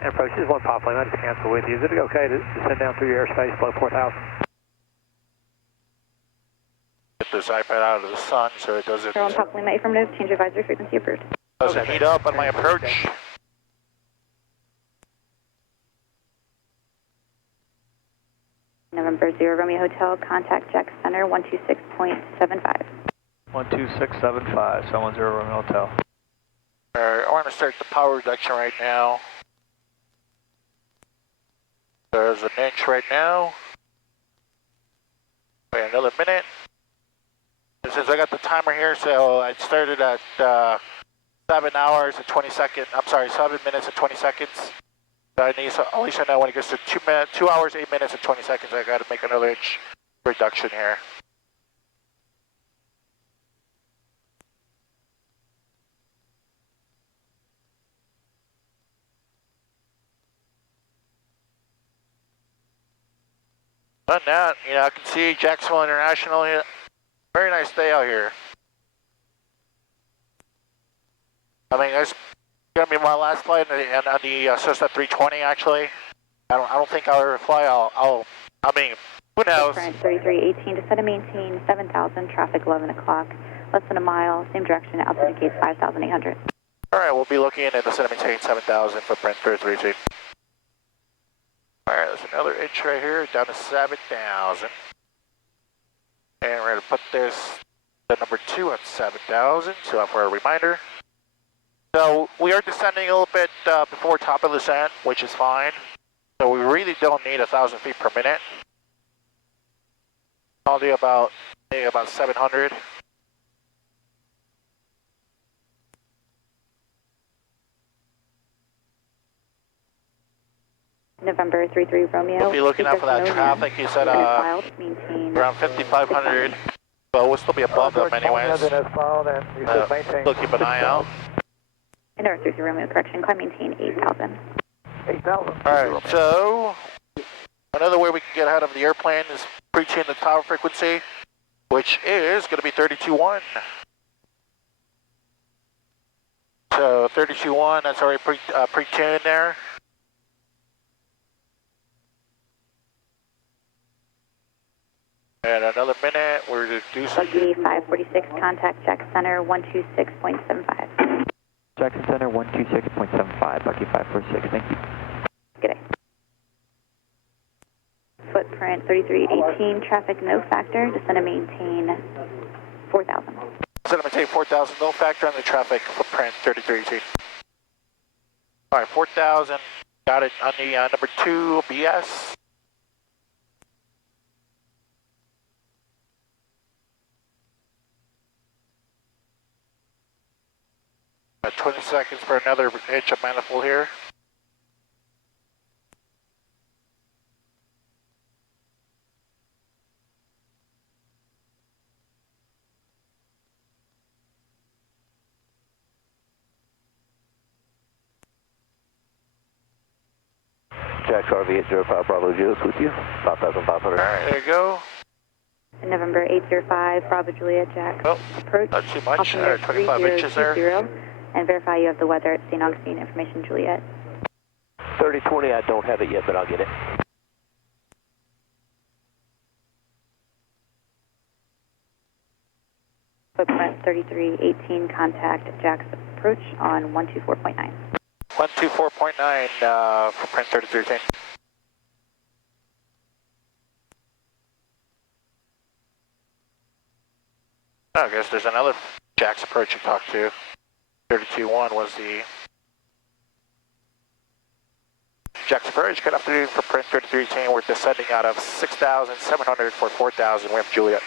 And approach, just one pop lane, I just cancel with you. Is it okay to send down through your airspace below 4,000? Get this iPad out of the sun so it doesn't, One pop lane, affirmative, change advisory frequency approved. doesn't heat up on my approach. November 0 Romeo Hotel, contact Jax Center 126.75. 12675, 70 Romeo Hotel. Alright, I want to start the power reduction right now. There's an inch right now. Wait another minute. And since I got the timer here, so I started at 7 hours and 20 seconds. I'm sorry, 7 minutes and 20 seconds. So I need, so at least I know when it gets to 2 hours, 8 minutes and 20 seconds, I got to make another inch reduction here. Done that, you know, I can see Jacksonville International. Very nice day out here. I mean, it's gonna be my last flight on the Cessna 320. Actually, I don't think I'll ever fly. I mean, who knows? 3318 to set and maintain 7,000. Traffic 11 o'clock. Less than a mile. Same direction. Altitude indicates 5,800. All right, we'll be looking at the set and maintain 7,000 footprint 3318. All right, there's another inch right here, down to 7,000. And we're going to put this, the number 2 on 7,000, so for a reminder. So we are descending a little bit before top of the descent, which is fine. So we really don't need 1,000 feet per minute. I'll do about 700. November 33 Romeo. We'll be looking out for that traffic. He said around 5,500, but we'll still be above them anyways. Still keep an eye out. November 33 Romeo, correction, climb maintain 8,000. 8,000. Alright, so another way we can get ahead of the airplane is pre-tune the tower frequency, which is going to be 32.1. So 32.1, that's already pre-tuned there. And another minute, we're reducing. Buggy 546, contact Jax Center 126.75. Jackson Center 126.75, Bucky 546, thank you. Good day. Footprint 3318, traffic no factor, descend and maintain 4,000. Descend and maintain 4,000, no factor on the traffic, footprint 3318. Alright, 4,000, got it on the number 2 BS. 20 seconds for another inch of manifold here. Jax RV 805 Bravo Juice with you, 5,500. Alright, there you go. November 805, Bravo Juliet, Jack. Oh, Approach. not too much. Altimeter 25 inches there. 3020, and verify you have the weather at St. Augustine. Information Juliet. 3020, I don't have it yet, but I'll get it. Footprint 3318, contact Jack's approach on 124.9. 124.9, footprint 3310. Oh, I guess there's another Jack's approach you talked to. 321 was the Jack's approach. Good afternoon, footprint 3310. We're descending out of 6,700 for 4,000. We have Juliet.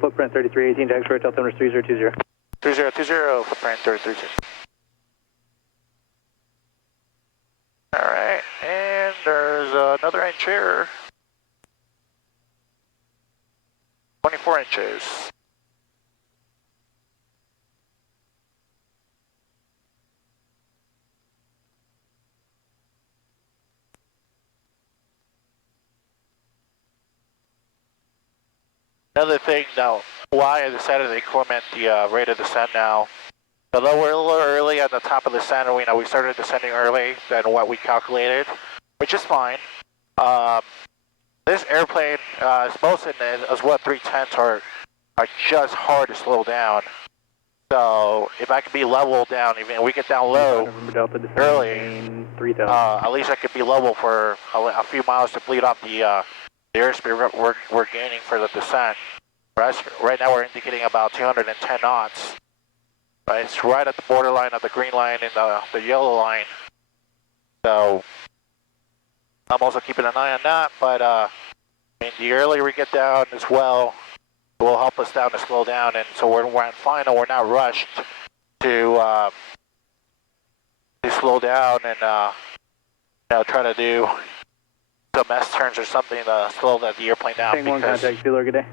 Footprint 3318, Jack's approach, altimeter 3020. 3020, footprint 3310. Alright, and there's another inch here. 24 inches. Another thing now, why I decided to increment the rate of descent now. Although we're a little early at the top of the descent, we started descending early than what we calculated, which is fine. This airplane, most in as what 310s are just hard to slow down. So if I could be level down, even we get down low early, at least I could be level for a few miles to bleed off the airspeed we're gaining for the descent. Right now we're indicating about 210 knots. Right, it's right at the borderline of the green line and the yellow line. So I'm also keeping an eye on that, but I mean, the earlier we get down as well, it will help us down to slow down, and so we're on final. We're not rushed to slow down and try to do some S turns or something to slow the airplane down. One contact, Steeler, good day.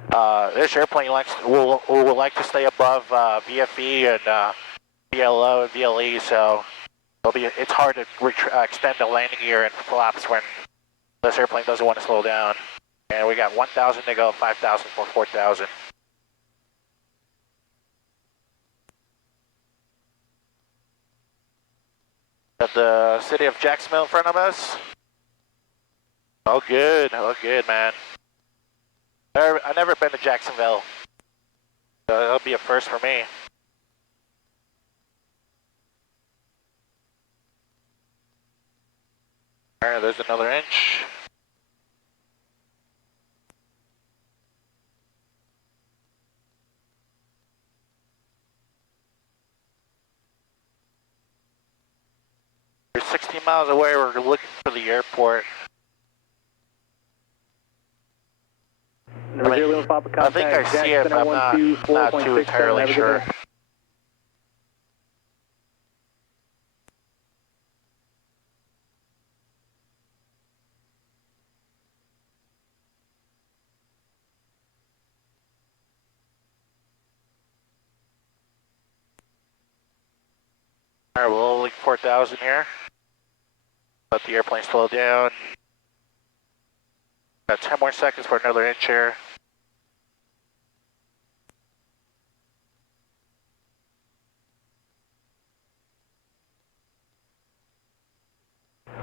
This airplane will like to stay above VFE and VLO and VLE, so it's hard to extend the landing gear and flaps when this airplane doesn't want to slow down. And we got 1,000 to go, 5,000 for 4,000. Got the city of Jacksonville in front of us. Oh good, man. I've never been to Jacksonville, so that'll be a first for me. Alright, there's another inch. We're 16 miles away, we're looking for the airport. I think I see it, but I'm not too entirely sure. Alright, we'll leak 4,000 here. Let the airplane slow down. Got 10 more seconds for another inch here.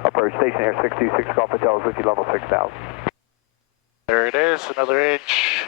Approach station air 626 Golf Hotel is with you, level 6,000. There it is, another inch.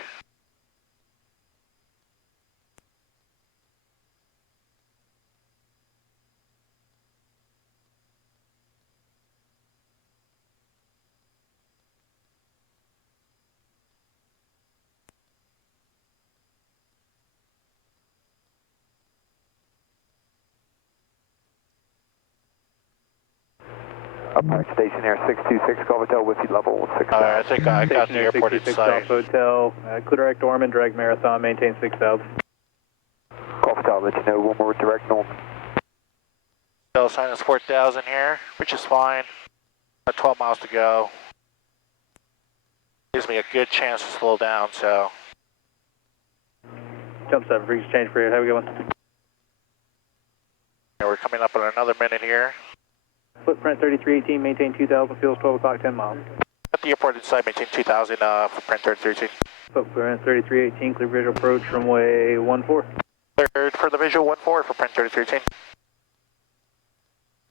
Approach station air 626 Golf Hotel with you, level 6,000. I think I got the airport in sight. Golf Hotel, clear direct Norman, direct Marathon, maintain 6,000. Golf Hotel, I'll let you know one more direct Norman. Still sign is 4,000 here, which is fine. Got 12 miles to go. Gives me a good chance to slow down, so. Jump 7, free exchange for you, have a good one. And we're coming up on another minute here. Footprint 3318, maintain 2,000, fuels 12 o'clock, 10 miles. At the airport inside, maintain 2000 footprint 3318. Footprint 3318, clear visual approach, runway 14. Cleared for the visual 14, footprint 3318.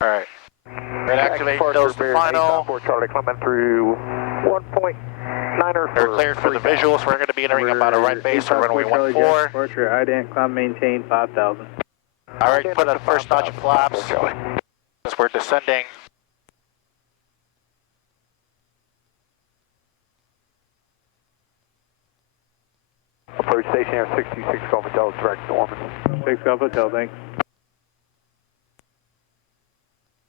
Alright. We're going to activate those to final. Charlie Clement through 1.9er. They're cleared for the visuals. We're going to be entering about a right base on runway 14. Departure, IDANT, climb maintain 5000. Alright, put a first notch of flaps. As we're descending. Approach station air 66 Golf Hotel, direct to Ormond. 6 Golf Hotel, thanks.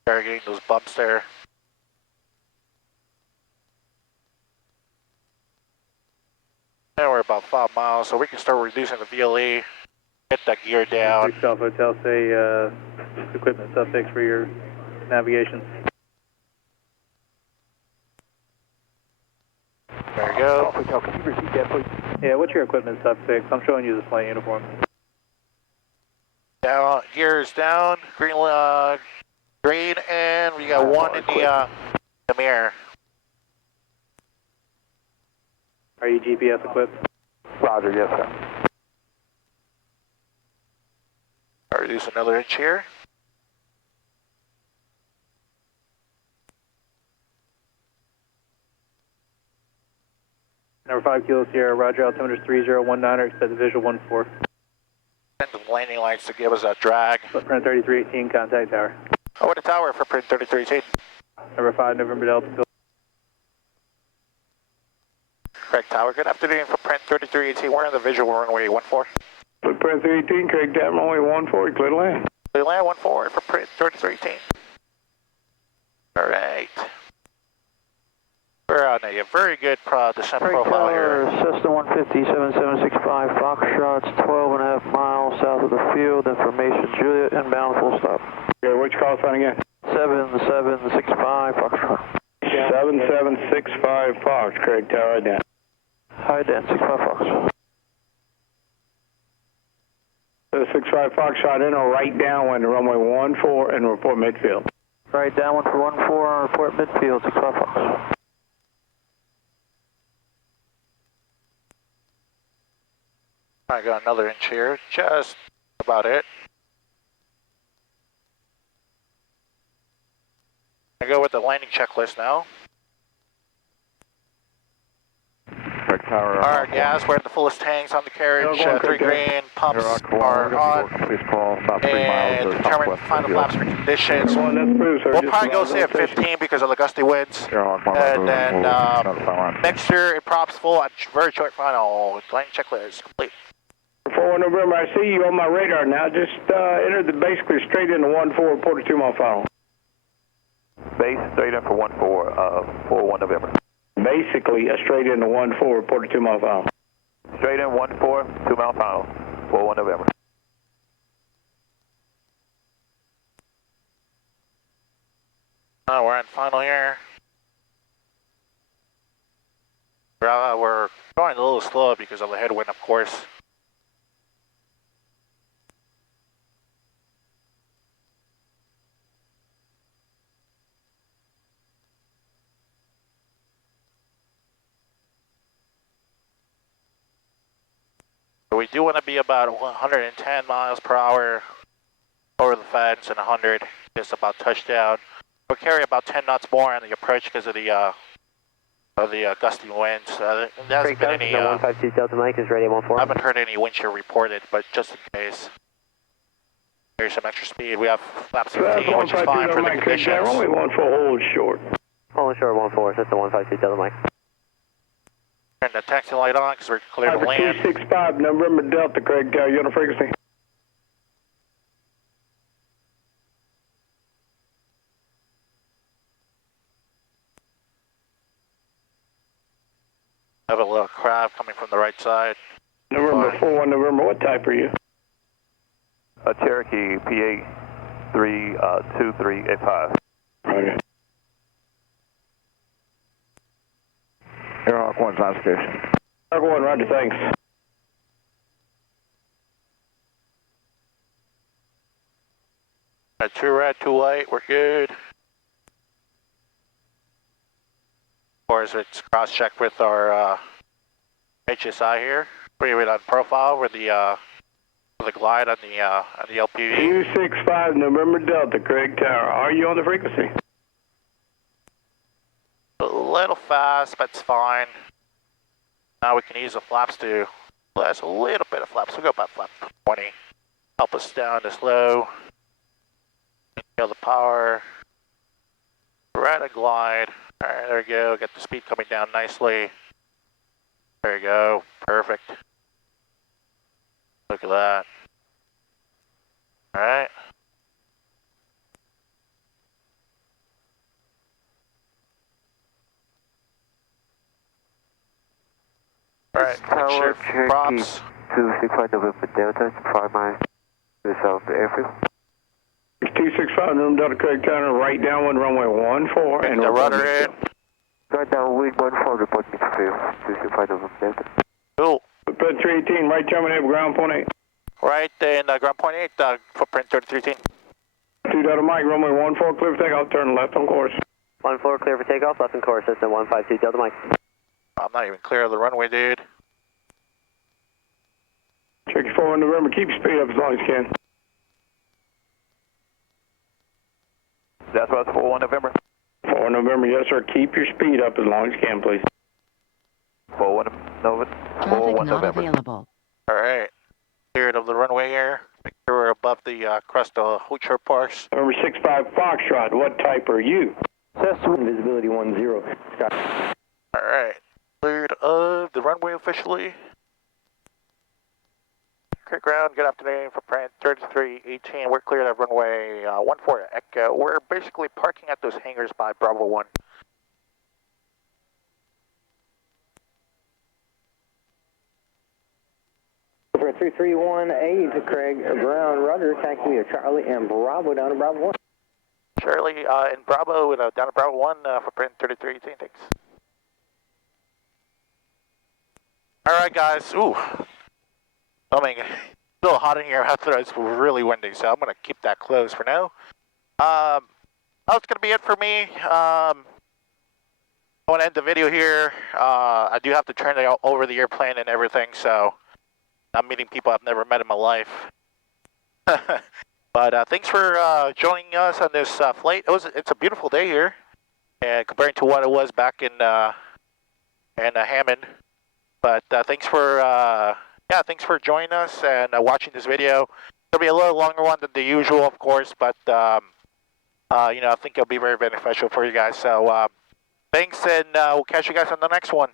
Getting those bumps there. And we're about 5 miles, so we can start reducing the VLE. Get that gear down. 6 Golf Hotel, say equipment suffix for your navigation. There we go. Golf Hotel, can you repeat that, please? Yeah, what's your equipment suffix? I'm showing you the flight uniform. Down, gears down. Green, green, and we got one in the mirror. Are you GPS equipped? Roger, yes, sir. I'll reduce another inch here. Number 5 Kilo Sierra, Roger, altimeter is 3019, expect the visual 14. Send the landing lights to give us a drag. Footprint 3318, contact tower. Over the tower for print 3318. Number 5, November Delta. Craig Tower, good afternoon for print 3318. We're in the visual runway 14. Footprint 318, Craig Tower, runway 14, clear to land. We land 14 for print 3318. Alright. We're on a very good descent profile here. Cessna 150, 7765, Foxtrot's 12.5 miles south of the field. Information, Juliet, inbound, full stop. Okay, what's your call sign again? 7765, Foxtrot. 7765 Fox, Craig Tower, down. Hi, Dan, 65 Fox. 65 Fox shot in or right downwind to runway 14 and report midfield. Right downwind for 14, report midfield, 65 Fox. I got another inch here, just about it. I go with the landing checklist now. Craig Tower. Alright, gas, we're at the fullest tanks on the carriage. 3 green, pumps are on. Please call about 3 miles. And determine final flaps for conditions. We'll probably go say at 15 because of the gusty winds. And then mixture and props full at very short final. Landing checklist complete. 4 November, I see you on my radar now. Just enter the basically straight into 14, report a 2 mile final. Base straight in for 14, 41 November. Basically a straight into 14, report a 2 mile final. Straight in 14, 2 mile final, 41 November. We're on final here. We're going a little slow because of the headwind, of course. We do want to be about 110 miles per hour over the fence and 100 just about touchdown. We'll carry about 10 knots more on the approach because of the gusty winds. There hasn't been any. 152 Delta Mike is ready at 14. I haven't heard any wind shear reported, but just in case. Here's some extra speed. We have flaps 15, which is fine for the conditions. Only 14 hold short. Hold short 14, Cessna 152 Delta Mike. Turn the taxi light on because we're clear to land. 265 November Delta, Craig Tower, unit frequency. I have a little crab coming from the right side. November 41 November, what type are you? A Cherokee PA 32385. Okay. Airhawk 1's on station. Airhawk 1, roger, thanks. Got 2 red, 2 white, we're good. course, it's cross-checked with our HSI here. Put it on profile with the glide on the LPV. 265 November Delta, Craig Tower. Are you on the frequency? A little fast, but it's fine. Now we can use the flaps to less a little bit of flaps. We'll go about flap 20. Help us down this low. Feel the power. Right and glide. Alright, there we go. Get the speed coming down nicely. There you go. Perfect. Look at that. Alright. Alright, make sure props. 265 November Delta, 5 miles to the south of the airfield. 265 November Delta, Craig Tower, right downwind runway 14 and the rudder in. Right downwind 14, report me to field. 265 November Delta. Cool. Footprint 318, right terminate, ground point 8. Right in ground point 8, footprint 3318. 2 Delta Mike, runway 14, clear for takeoff, turn left on course. 14, clear for takeoff, left on course, Cessna 152 Delta Mike. I'm not even clear of the runway, dude. Check your 4 November, keep your speed up as long as you can. That's what's 41 November. 4 November, yes sir, keep your speed up as long as you can, please. 41 November. 41 November. Available. Alright. Cleared of the runway here. Make sure we're above the crest of Hochar Parks. November 65 Foxtrot, what type are you? Cessna, visibility 10. Scott. Alright. Cleared of the runway officially. Clear ground, good afternoon, footprint 3318. We're cleared of runway 14 Echo. We're basically parking at those hangars by Bravo 1. For 3318 to Craig, ground rudder, taxi to Charlie and Bravo down to Bravo 1. Charlie and Bravo down to Bravo 1, footprint 3318, thanks. Alright guys, ooh. I mean, it's a little hot in here after it's really windy, so I'm going to keep that closed for now. That's going to be it for me. I want to end the video here. I do have to turn it over the airplane and everything, so I'm meeting people I've never met in my life. But thanks for joining us on this flight. It's a beautiful day here, and comparing to what it was back in Hammond. But thanks for joining us and watching this video. It'll be a little longer one than the usual, of course, but I think it'll be very beneficial for you guys. So thanks, and we'll catch you guys on the next one.